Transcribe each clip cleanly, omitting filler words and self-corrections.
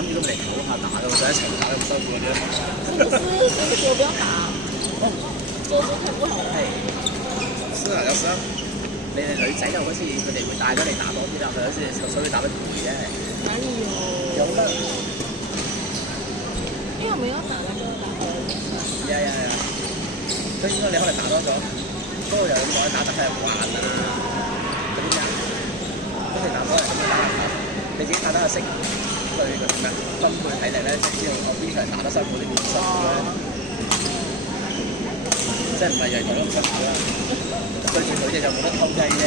諗住都嚟討下打嘅，就一齊打咁辛苦嘅。是不要打，做太不好。係，是啊，有時候你哋女仔就好似佢哋會帶咗你打多啲啦，佢好似所以打得攰啫。哪裡有？有啦。因為我們要打那個打荷爾蒙。呀，所以應該你可能打多咗，不過又咁講，打得係慣啊嗰啲人，好似打多人咁樣打下，你自己打得係識對嗰啲咩分配體力咧，先知道我邊場打得辛苦，呢邊辛苦咧，即係唔係日日都咁辛苦啦？對住佢哋就冇得偷雞啫。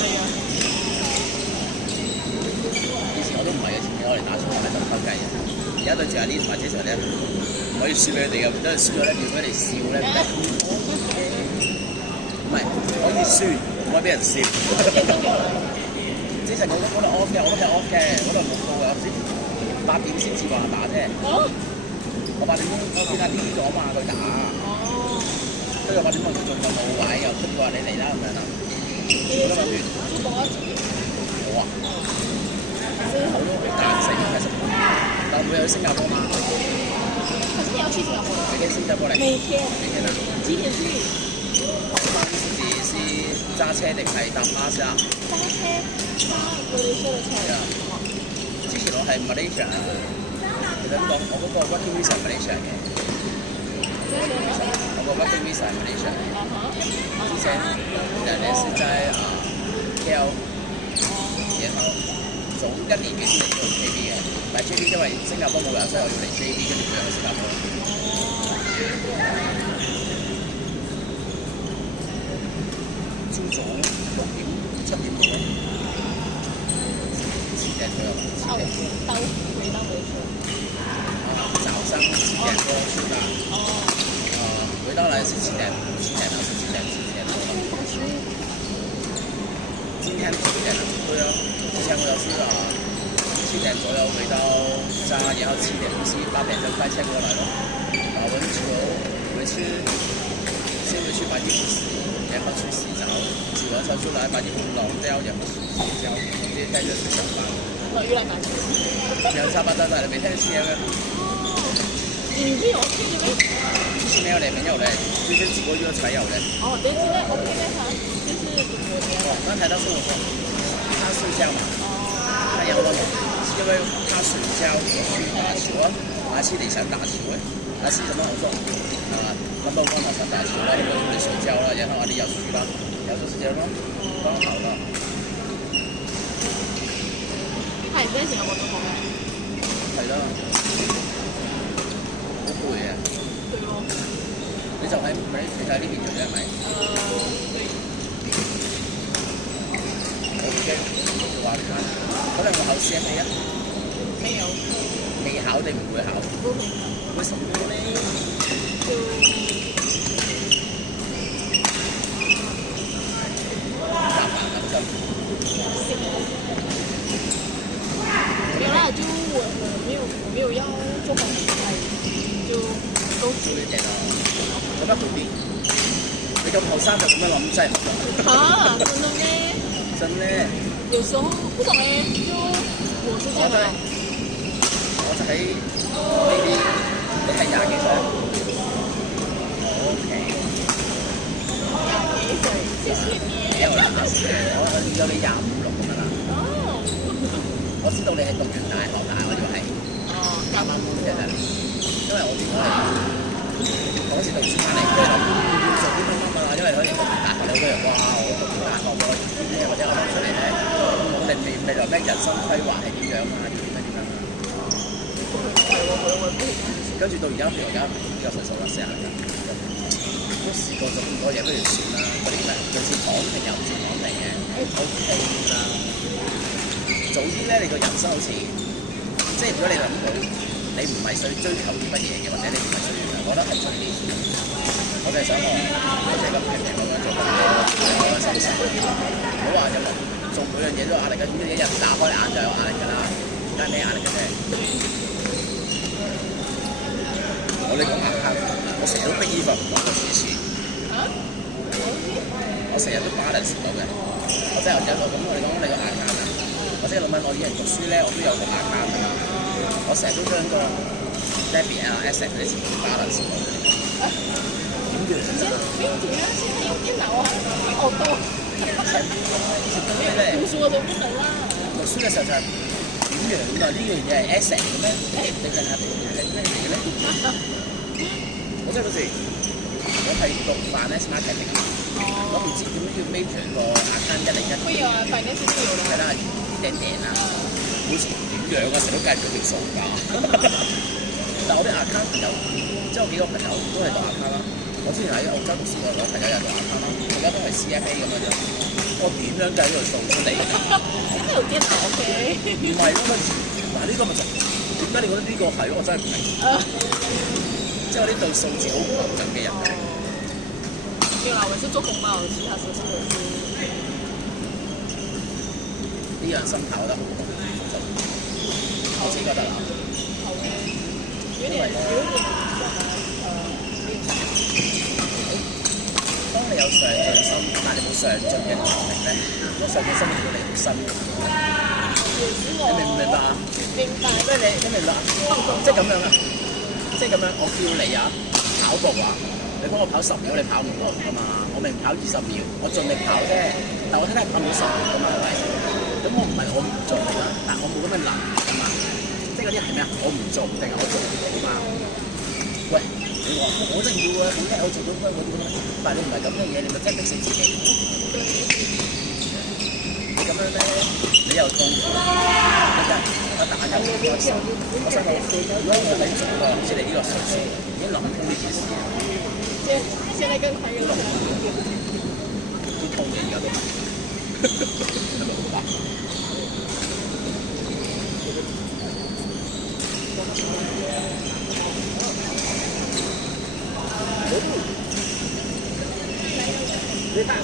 係啊。以前我都唔係嘅，前面我哋打場係就偷雞嘅。而家對住阿 Lin 同埋 Jason 咧，唔可以輸俾佢哋嘅，因為輸咗咧變咗佢哋笑咧。唔係可以輸，唔可以俾人笑。Jason 我嗰度 off 嘅，我嗰度 off 嘅，嗰度冇到嘅，我唔知8點先至話打啫。我8點鐘我見阿 Lin 咗嘛，佢打。跟住8點鐘佢仲有冇位，又跟住話你嚟啦咁樣啦。你諗住主動一次？好啊。好咯，彈性其實。但會有去新加坡嗎？可是你要去新加坡？每天新加坡嚟。每天。每天啊？幾點去？自己是揸車定係搭巴士啊？揸車，揸Malaysia嘅車。係啊。之前我係 Malaysia，其實咁講，我嗰個 working visa 係 Malaysia 嘅。我個 working visa 係 Malaysia 嘅。之前人哋是在KL，然後早1年幾先嚟到 JB 嘅。但係 JB 因為新加坡冇人，所以我要嚟 JB 跟住再去新加坡。朝早6點7點到咯，7點左右吧。回到回去。早上7點多出發。回到來是7點還是7點多？今天9點了，對啊，之前我是7點左右回到家，然後7點8點就快車過來了，打完球回去，先回去把衣服洗，然後去洗澡，洗完澡出來把衣服晾掉，然後洗覺，接下來就去上班。越來越沒有差不多的，每天7點嘅。你沒有去的咩？是沒有嘞，沒有嘞，就是幾個月才有嘞。哦，但是呢，我們那場就是剛才他說我說他睡覺嘛，他陽光嘛，是因為他睡覺我去打球啊，阿七你想打球誒，阿七怎麼我說他都剛好想打球了，我就嚟睡覺了，然後阿你要出去吧，要出時間咯，剛好了。他也在新加坡做工咩？係咯，好攰啊！對咯。你就喺你喺呢邊做嘅係咪？我驚話卡，可能我考 CFA 啊？沒有。未考定唔會考？不會。為什麼呢？麻煩咁就。沒有啦，就我沒有要做工，就都做呢啲咯，覺得好啲。你咁後生就咁樣諗真係唔得。啊，真的咩？真咧。有時候不懂咧，就我是這樣的。我就喺呢啲，你係20幾歲？OK。20幾歲，謝謝你。有啦，我有你25、26咁樣啦。哦。我知道你係讀完大學，但係我以為係啱啱嘅啫。因為我見到你嗰時讀書翻嚟，跟住諗要做啲乜啊，因為可能讀完大學有個人話我讀完大學喎，或者我諗出嚟咧，我哋未來咩人生規劃係點樣啊？要點樣啊？係喎，我跟住到而家，譬如而家比較成熟啦，40啦，都試過咗咁多嘢，不如算啦。嗰啲咩，類似躺平又唔算躺平嘅 ，OK 啦。早啲咧，你個人生好似，即係如果你諗到你唔係想追求啲乜嘢嘅，或者你唔係需要，我覺得係早啲。我就係想學，好似咁平平咁樣做咁多，開開心心。唔好話任何做每樣嘢都有壓力嘅，總之一日打開眼就有壓力㗎啦。而家咩壓力嘅啫？我哋講壓力，我成日都逼衣服唔講個事事。我成日都balance唔到嘅，我真係有個咁，我哋講你個壓力。我即係諗緊，我以前讀書咧，我都有個 account 㗎。我成日都將個 debit 啊、asset 嗰啲全部 balance 落去。點樣現在不用點啊，現在用電腦啊，好多。讀書就不能啦。讀書嘅時候就係點樣啊？呢樣嘢係 asset 嘅咩？定係咩嚟嘅咧？我真係嗰時我係讀 finance marketing 啊，我唔知點樣要 major 個 account 101。會有啊，finance 都有啦。係啦，點啊，好似點樣啊？成日都計唔到條數㗎。但我啲 account 朋友，即係我幾個朋友都係讀 account 啦。我之前喺澳洲讀書，我朋友又讀 account 啦，而家都係 CFA 咁樣啫。我點樣計呢條數出嚟？現在有電腦 OK。唔係咯，嗱呢個咪就點解你覺得呢個係？我真係唔明。即係我呢對數字好唔同嘅人。沒有啦，我是做工貿，其他事情我是。呢樣心考得好，我自己覺得啦。好嘅，有點當你有上進心，但係你冇上進嘅能力咧，嗰上進心令到你好辛苦。你明唔明白啊？明白。即係你明白啊？即係咁樣啊！即係咁樣，我叫你啊跑步啊，你幫我跑10秒，你跑唔到㗎嘛？我明跑20秒，我盡力跑啫，但我睇睇跑唔到10秒㗎嘛，係咪？咁我唔係我唔做啦，但我冇咁嘅能力㗎嘛。即係嗰啲係咩啊？我唔做定係我做唔到嘛？喂，你話我真要啊，咁叻我做到乜嗰啲咁，但係你唔係咁嘅嘢，你咪真係逼死自己。你咁樣咧，你又痛苦，你就我打緊呢個手，我想講，如果我喺中國，唔知你呢個歲數已經諗通呢件事。現在更快樂了。都痛嘅，而家都係。係咪好白？你看。